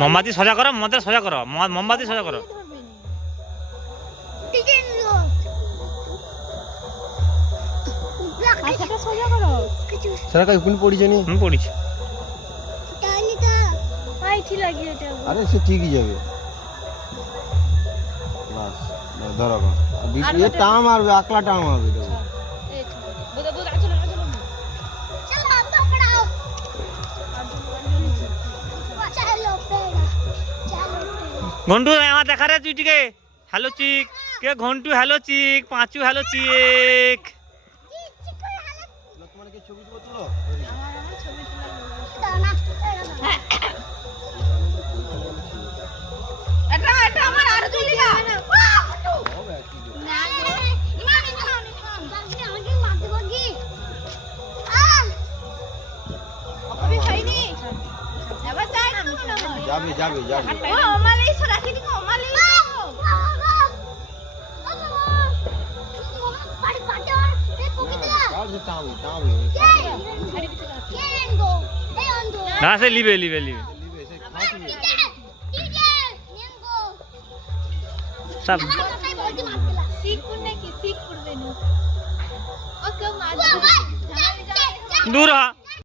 মোমবাতি সোজা করো, মোমবাতি সোজা করো, মোমবাতি সোজা করো। সেটা কই কোন পড়িছে নি? পড়িছে। আরে সে ঠিকই যাবে। বাস ধরো ये टाइम मारবে, আকলা টাইম মারবে দেখো। ঘন্টু আমার দেখা রে তুই টিকে। হ্যালো চিক কে ঘন্টু, হ্যালো চিক পাঁচু, হ্যালো চিক। তোমার কি ছবি তুলো? এটা আমার আর জলদি না যাবে যাবে যাবে। ও ওমালেই রাখি দিও, ওমালেই না সে লিবে লিবে লিবে সব দূর হ।